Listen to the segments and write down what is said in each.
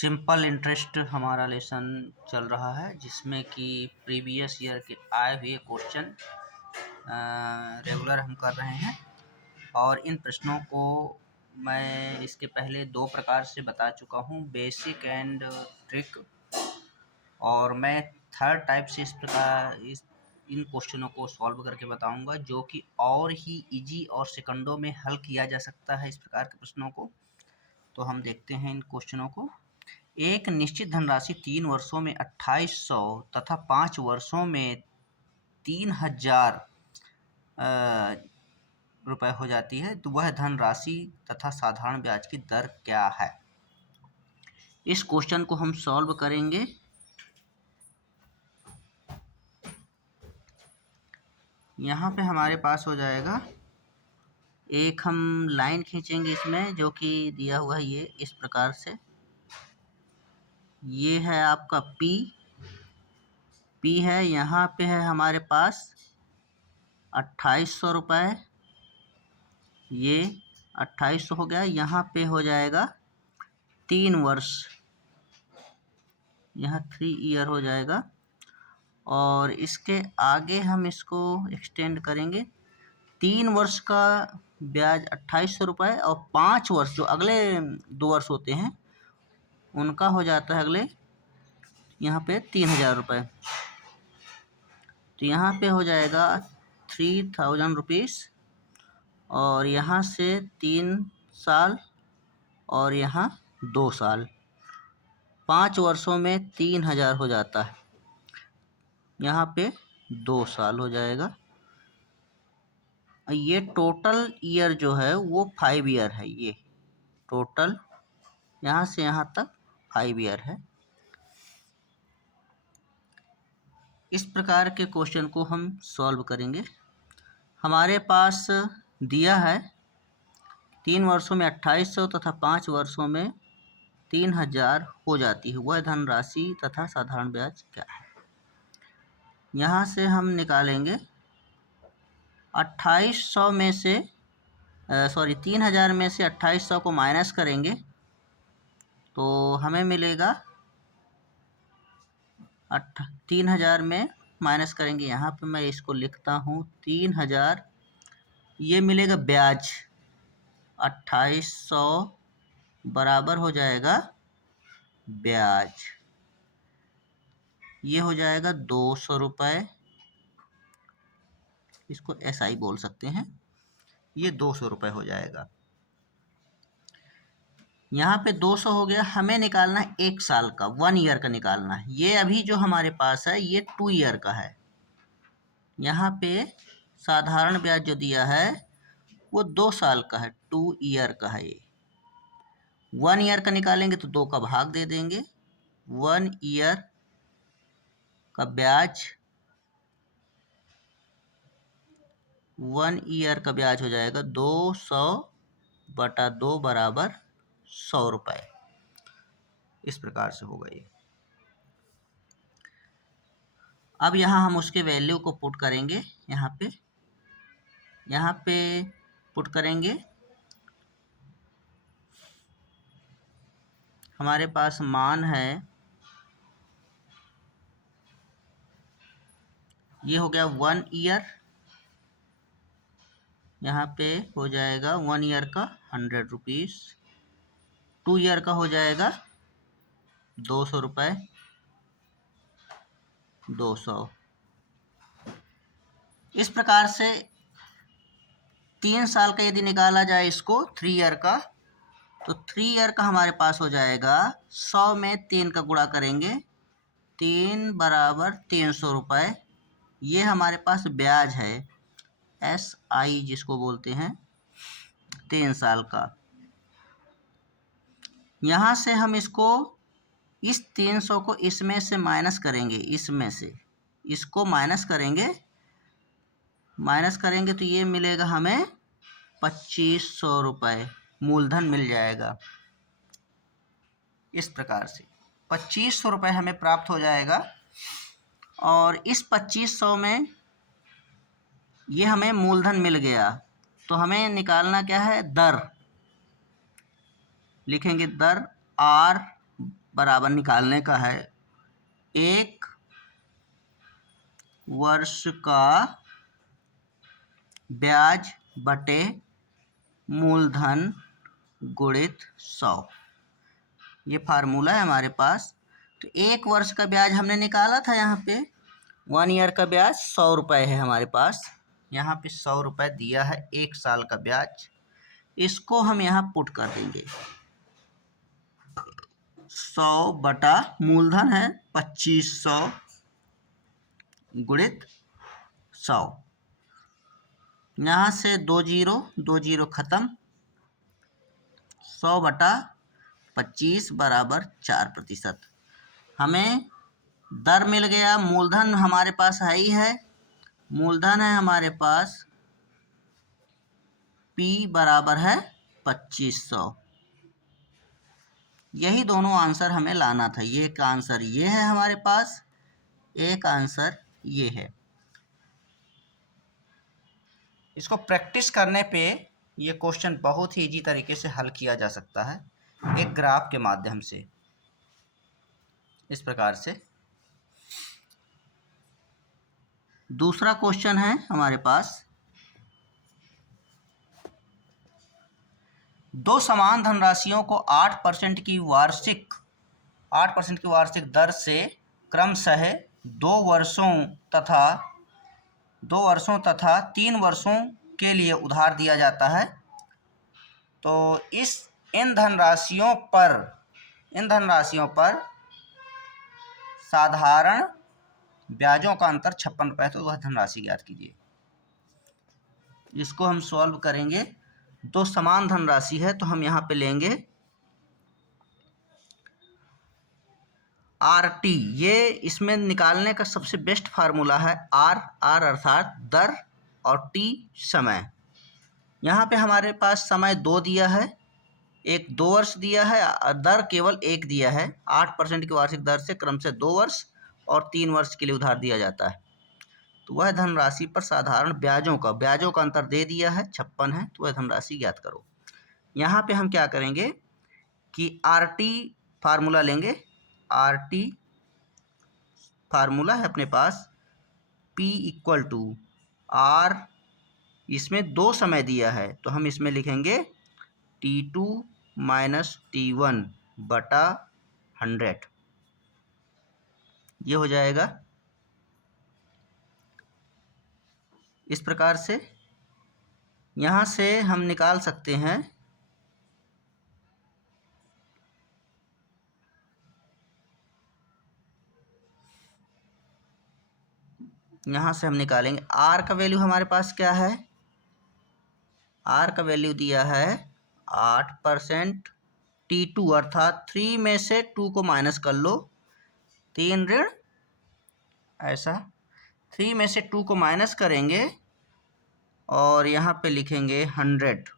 Simple interest हमारा lesson चल रहा है, जिसमें कि प्रीवियस ईयर के आए हुए क्वेश्चन रेगुलर हम कर रहे हैं। और इन प्रश्नों को मैं इसके पहले 2 प्रकार से बता चुका हूँ, बेसिक एंड ट्रिक। और मैं थर्ड टाइप से इन क्वेश्चनों को सॉल्व करके बताऊंगा, जो कि और ही इजी और सेकंडों में हल किया जा सकता है इस प्रकार के प्रश्नों को। तो हम देखते हैं इन क्वेश्चनों को। एक निश्चित धनराशि 3 वर्षों में 2800 तथा 5 वर्षों में 3000 रुपये हो जाती है, तो वह धनराशि तथा साधारण ब्याज की दर क्या है। इस क्वेश्चन को हम सॉल्व करेंगे। यहाँ पे हमारे पास हो जाएगा, एक हम लाइन खींचेंगे इसमें, जो कि दिया हुआ है ये इस प्रकार से। ये है आपका P है, यहाँ पे है हमारे पास 2800 रुपये, ये 2800 हो गया। यहाँ पे हो जाएगा 3 वर्ष, यहाँ 3 ईयर हो जाएगा। और इसके आगे हम इसको एक्सटेंड करेंगे। 3 वर्ष का ब्याज 2800 रुपये और 5 वर्ष जो अगले 2 वर्ष होते हैं उनका हो जाता है अगले यहाँ पे 3000 रुपये। तो यहाँ पे हो जाएगा 3000 रुपीज़, और यहाँ से 3 साल और यहाँ 2 साल, 5 वर्षों में 3000 हो जाता है, यहाँ पे 2 साल हो जाएगा। ये टोटल ईयर जो है वो 5 ईयर है। ये टोटल यहाँ से यहाँ तक 5 ईयर है। इस प्रकार के क्वेश्चन को हम सॉल्व करेंगे। हमारे पास दिया है 3 वर्षों में 2800 तथा 5 वर्षों में 3000 हो जाती है, वह धनराशि तथा साधारण ब्याज क्या है। यहाँ से हम निकालेंगे 2800 में से 3000 में से 2800 को माइनस करेंगे तो हमें मिलेगा 3000 में माइनस करेंगे, यहाँ पे मैं इसको लिखता हूँ 3000, ये मिलेगा ब्याज 2800 बराबर हो जाएगा ब्याज, ये हो जाएगा 200 रुपये, इसको SI बोल सकते हैं। ये 200 रुपये हो जाएगा। यहाँ पे 200 हो गया। हमें निकालना है 1 साल का, 1 ईयर का निकालना है। ये अभी जो हमारे पास है ये 2 ईयर का है। यहाँ पे साधारण ब्याज जो दिया है वो 2 साल का है, 2 ईयर का है। ये 1 ईयर का निकालेंगे तो 2 का भाग दे देंगे। 1 ईयर का ब्याज, 1 ईयर का ब्याज हो जाएगा 200/2 बराबर 100 रुपये। इस प्रकार से होगा ये। अब यहाँ हम उसके वैल्यू को पुट करेंगे। यहाँ पे पुट करेंगे। हमारे पास मान है, ये हो गया 1 ईयर, यहाँ पे हो जाएगा 1 ईयर का 100 रुपीज़, 2 ईयर का हो जाएगा 200 रुपये, 200। इस प्रकार से 3 साल का यदि निकाला जाए इसको, 3 ईयर का, तो 3 ईयर का हमारे पास हो जाएगा 100 में 3 का गुणा करेंगे, 3 बराबर 300 रुपये। ये हमारे पास ब्याज है, SI जिसको बोलते हैं, 3 साल का। यहाँ से हम इसको, इस 300 को इसमें से माइनस करेंगे, इसमें से इसको माइनस करेंगे तो ये मिलेगा हमें 2500 रुपये, मूलधन मिल जाएगा। इस प्रकार से 2500 रुपये हमें प्राप्त हो जाएगा। और इस 2500 में ये हमें मूलधन मिल गया, तो हमें निकालना क्या है, दर। लिखेंगे दर R बराबर निकालने का है 1 वर्ष का ब्याज बटे मूलधन गुणित 100। ये फार्मूला है हमारे पास। तो 1 वर्ष का ब्याज हमने निकाला था, यहाँ पे 1 ईयर का ब्याज 100 रुपये है हमारे पास। यहाँ पे 100 रुपये दिया है 1 साल का ब्याज। इसको हम यहाँ पुट कर देंगे 100 बटा मूलधन है 2500 गुणित 100। यहाँ से 2 जीरो खत्म, 100 बटा 25 बराबर 4%। हमें दर मिल गया। मूलधन हमारे पास है ही है, मूलधन है हमारे पास P बराबर है 2500। यही दोनों आंसर हमें लाना था। ये एक आंसर ये है हमारे पास, एक आंसर ये है। इसको प्रैक्टिस करने पे ये क्वेश्चन बहुत ही इजी तरीके से हल किया जा सकता है, एक ग्राफ के माध्यम से, इस प्रकार से। दूसरा क्वेश्चन है हमारे पास, दो समान धनराशियों को 8% की वार्षिक दर से क्रमशः 2 वर्षों तथा 3 वर्षों के लिए उधार दिया जाता है। तो इन धनराशियों पर साधारण ब्याजों का अंतर 56 रुपये है। तो वह धनराशि ज्ञात कीजिए। इसको हम सॉल्व करेंगे। दो समान धनराशि है तो हम यहाँ पे लेंगे RT। ये इसमें निकालने का सबसे बेस्ट फार्मूला है R अर्थात दर और T समय। यहाँ पे हमारे पास समय 2 दिया है, एक 2 वर्ष दिया है, दर केवल 1 दिया है। 8% की वार्षिक दर से क्रम से 2 वर्ष और 3 वर्ष के लिए उधार दिया जाता है। तो वह धनराशि पर साधारण ब्याजों का अंतर दे दिया है, 56 है। तो वह धनराशि ज्ञात करो। यहाँ पे हम क्या करेंगे कि RT फार्मूला लेंगे। RT फार्मूला है अपने पास P इक्वल टू R, इसमें 2 समय दिया है तो हम इसमें लिखेंगे T2 माइनस T1 बटा 100। ये हो जाएगा। इस प्रकार से यहाँ से हम निकाल सकते हैं यहाँ से हम निकालेंगे R का वैल्यू हमारे पास क्या है। R का वैल्यू दिया है 8%। T2 अर्थात 3 में से 2 को माइनस कर लो, 3 ऋण ऐसा 3 में से 2 को माइनस करेंगे और यहाँ पे लिखेंगे 100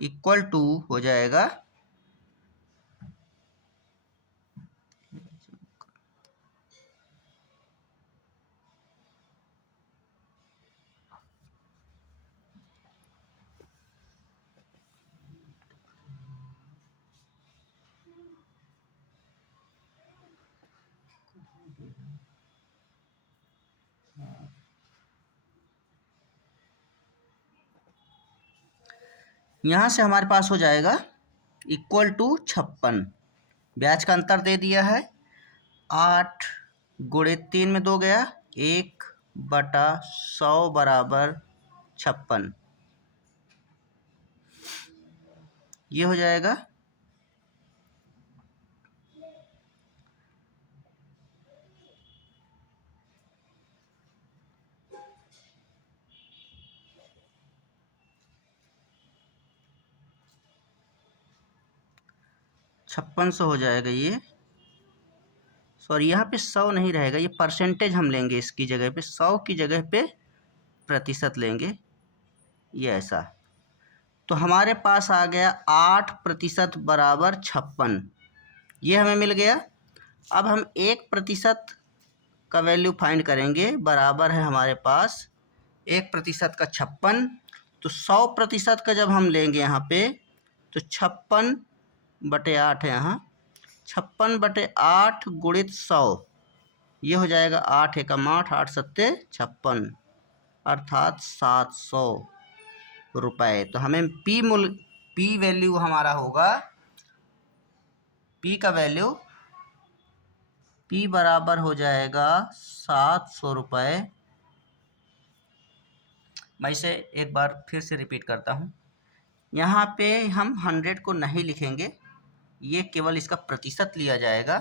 इक्वल टू हो जाएगा यहाँ से हमारे पास हो जाएगा इक्वल टू 56। ब्याज का अंतर दे दिया है 8 गुणित 3 में 2 गया, 1 बटा 100 बराबर 56। ये हो जाएगा। छप्पन सौ हो जाएगा ये। सॉरी, यहाँ पे 100 नहीं रहेगा, ये परसेंटेज हम लेंगे इसकी जगह पे, 100 की जगह पे प्रतिशत लेंगे, ये ऐसा। तो हमारे पास आ गया 8% बराबर 56। ये हमें मिल गया। अब हम 1% का वैल्यू फाइंड करेंगे, बराबर है हमारे पास 1% का 56। तो 100% का जब हम लेंगे यहाँ पे तो 56 बटे 8 है यहाँ, 56/8 गुणित 100, ये हो जाएगा 8 एकम 8, 8 सत्ते 56, अर्थात 700 रुपये। तो हमें पी वैल्यू हमारा होगा, पी का वैल्यू पी बराबर हो जाएगा 700 रुपये। मैं इसे एक बार फिर से रिपीट करता हूँ। यहाँ पे हम 100 को नहीं लिखेंगे, ये केवल इसका प्रतिशत लिया जाएगा,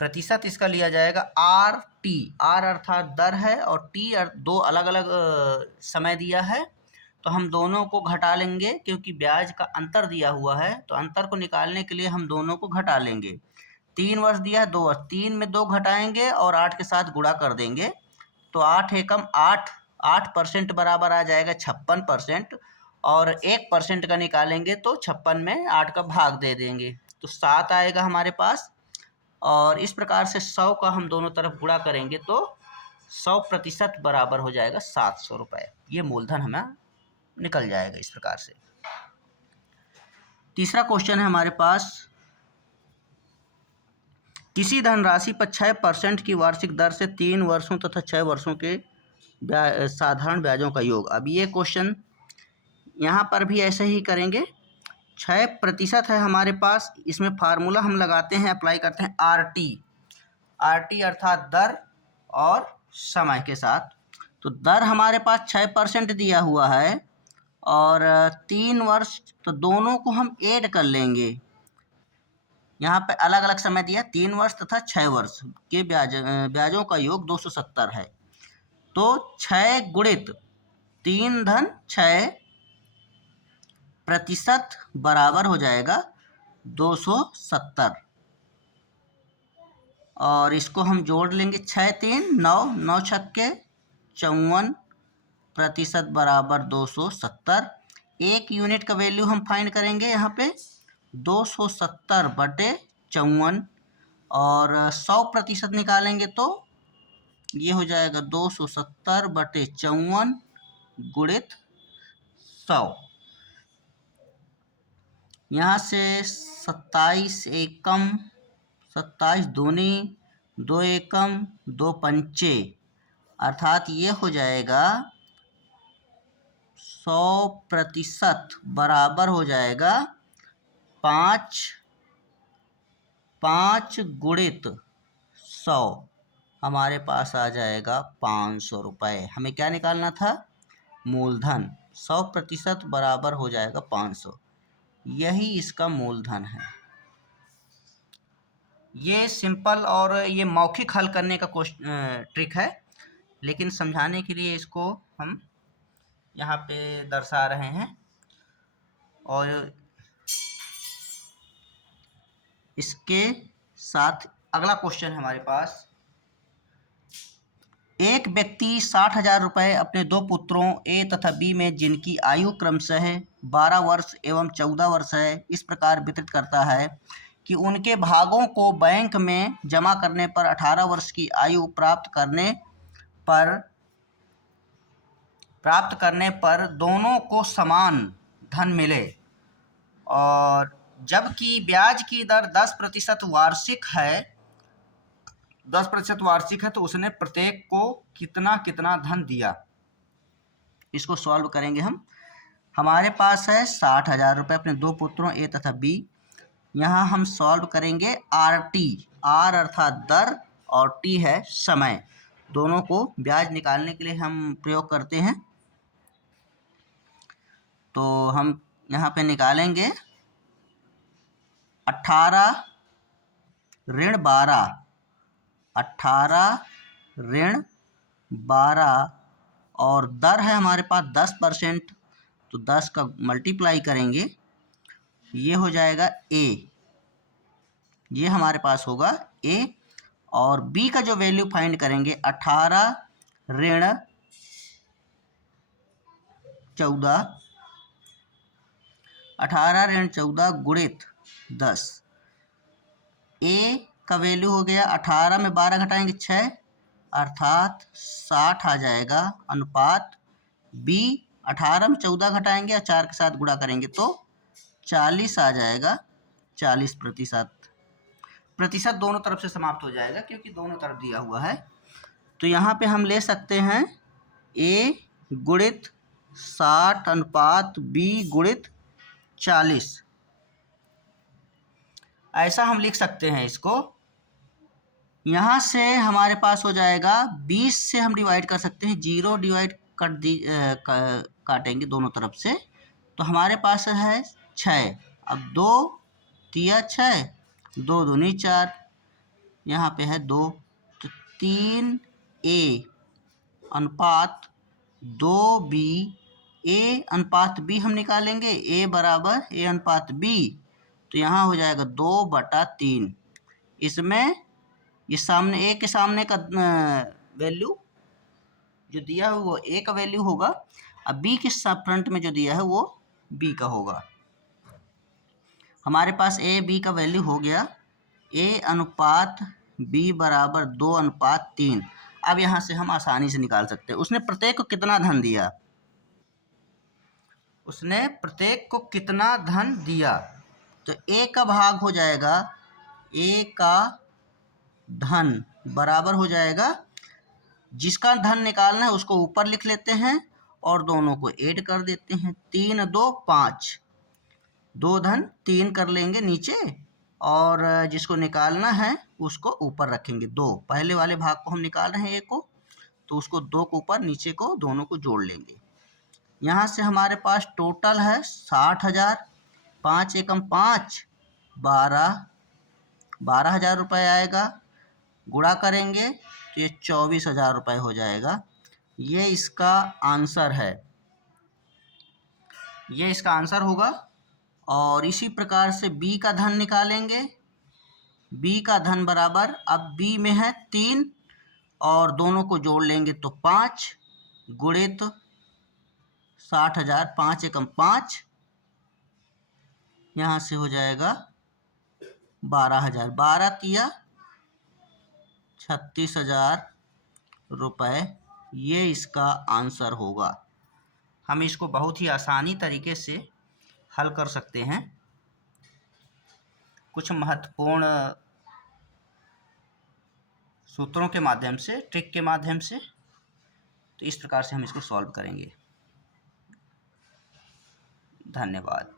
प्रतिशत इसका लिया जाएगा आर टी। आर अर्थात दर है और टी दो अलग अलग समय दिया है, तो हम दोनों को घटा लेंगे क्योंकि ब्याज का अंतर दिया हुआ है, तो अंतर को निकालने के लिए हम दोनों को घटा लेंगे। 3 वर्ष दिया है, 2 वर्ष, 3 में 2 घटाएंगे और 8 के साथ गुणा कर देंगे, तो 8 एकम 8, 8% बराबर आ जाएगा 56%, और 1% का निकालेंगे तो 56 में 8 का भाग दे देंगे, तो 7 आएगा हमारे पास। और इस प्रकार से 100 का हम दोनों तरफ गुणा करेंगे तो 100% बराबर हो जाएगा 700 रुपये। ये मूलधन हमें निकल जाएगा इस प्रकार से। तीसरा क्वेश्चन है हमारे पास, किसी धनराशि पर 6% की वार्षिक दर से 3 वर्षों तथा 6 वर्षों के साधारण ब्याजों का योग। अब ये क्वेश्चन यहाँ पर भी ऐसे ही करेंगे। 6% है हमारे पास, इसमें फार्मूला हम लगाते हैं, अप्लाई करते हैं आर टी अर्थात दर और समय के साथ। तो दर हमारे पास 6% दिया हुआ है और 3 वर्ष, तो दोनों को हम ऐड कर लेंगे। यहाँ पे अलग अलग समय दिया, 3 वर्ष तथा 6 वर्ष के ब्याजों का योग 270 है। तो 6 गुणित 3 धन 6 प्रतिशत बराबर हो जाएगा 270, और इसको हम जोड़ लेंगे, 6 3 9, 9 छक्के 54 प्रतिशत बराबर 270। एक यूनिट का वैल्यू हम फाइंड करेंगे यहाँ पे 270/54, और 100% निकालेंगे तो ये हो जाएगा 270/54 गुणित 100। यहाँ से 27 एकम 27 दूनी 2 एकम 2 पंचे, अर्थात ये हो जाएगा 100% बराबर हो जाएगा 5 गुणित 100, हमारे पास आ जाएगा 500 रुपये। हमें क्या निकालना था? मूलधन। 100% बराबर हो जाएगा 500, यही इसका मूलधन है। ये सिंपल और ये मौखिक हल करने का ट्रिक है, लेकिन समझाने के लिए इसको हम यहाँ पे दर्शा रहे हैं। और इसके साथ अगला क्वेश्चन है हमारे पास, एक व्यक्ति 60,000 रुपये अपने 2 पुत्रों ए तथा बी में, जिनकी आयु क्रमशः 12 वर्ष एवं 14 वर्ष है, इस प्रकार वितरित करता है कि उनके भागों को बैंक में जमा करने पर 18 वर्ष की आयु प्राप्त करने पर दोनों को समान धन मिले, और जबकि ब्याज की दर 10% वार्षिक है, तो उसने प्रत्येक को कितना कितना धन दिया। इसको सॉल्व करेंगे हम। हमारे पास है 60,000 रुपये अपने 2 पुत्रों ए तथा बी। यहाँ हम सॉल्व करेंगे आर टी, आर अर्थात दर और टी है समय, दोनों को ब्याज निकालने के लिए हम प्रयोग करते हैं। तो हम यहाँ पे निकालेंगे 18 ऋण 12, 18 ऋण 12, और दर है हमारे पास 10%, तो 10 का मल्टीप्लाई करेंगे, ये हो जाएगा ए, ये हमारे पास होगा ए। और बी का जो वैल्यू फाइंड करेंगे 18 ऋण 14, 18 ऋण 14 गुणित 10, ए का वैल्यू हो गया 18 में 12 घटाएंगे 6, अर्थात 60 आ जाएगा, अनुपात बी 18 में 14 घटाएंगे और 4 के साथ गुणा करेंगे तो 40 आ जाएगा, 40%। प्रतिशत दोनों तरफ से समाप्त हो जाएगा क्योंकि दोनों तरफ दिया हुआ है। तो यहाँ पे हम ले सकते हैं A गुणित 60 अनुपात B गुणित 40, ऐसा हम लिख सकते हैं इसको। यहाँ से हमारे पास हो जाएगा 20 से हम डिवाइड कर सकते हैं, 0 डिवाइड काटेंगे दोनों तरफ से, तो हमारे पास है 6। अब 2 तिया 6, 2 दूनी 4, यहाँ पे है 2, तो 3A अनुपात 2B, A अनुपात B हम निकालेंगे, A बराबर A अनुपात B, तो यहाँ हो जाएगा 2/3। इसमें ये सामने A के सामने का वैल्यू जो दिया है वो A का वैल्यू होगा, अब B के फ्रंट में जो दिया है वो B का होगा। हमारे पास A B का वैल्यू हो गया, A अनुपात B बराबर 2/3। अब यहाँ से हम आसानी से निकाल सकते हैं उसने प्रत्येक को कितना धन दिया, उसने प्रत्येक को कितना धन दिया। तो A का भाग हो जाएगा, A का धन बराबर हो जाएगा, जिसका धन निकालना है उसको ऊपर लिख लेते हैं और दोनों को ऐड कर देते हैं। 3 2 5, 2 धन 3 कर लेंगे नीचे और जिसको निकालना है उसको ऊपर रखेंगे 2। पहले वाले भाग को हम निकाल रहे हैं A को, तो उसको 2 को ऊपर, नीचे को दोनों को जोड़ लेंगे। यहाँ से हमारे पास टोटल है 60,000, 5 एकम 5, 12,000 रुपये आएगा। गुणा करेंगे तो ये 24,000 रुपये हो जाएगा। ये इसका आंसर है, ये इसका आंसर होगा। और इसी प्रकार से B का धन निकालेंगे। B का धन बराबर, अब B में है 3 और दोनों को जोड़ लेंगे तो 5 गुणित 60,000, 5 एकम 5, यहाँ से हो जाएगा 12,000, 12 तिया 36,000 रुपये। ये इसका आंसर होगा। हम इसको बहुत ही आसानी तरीके से हल कर सकते हैं, कुछ महत्वपूर्ण सूत्रों के माध्यम से, ट्रिक के माध्यम से। तो इस प्रकार से हम इसको सॉल्व करेंगे। धन्यवाद।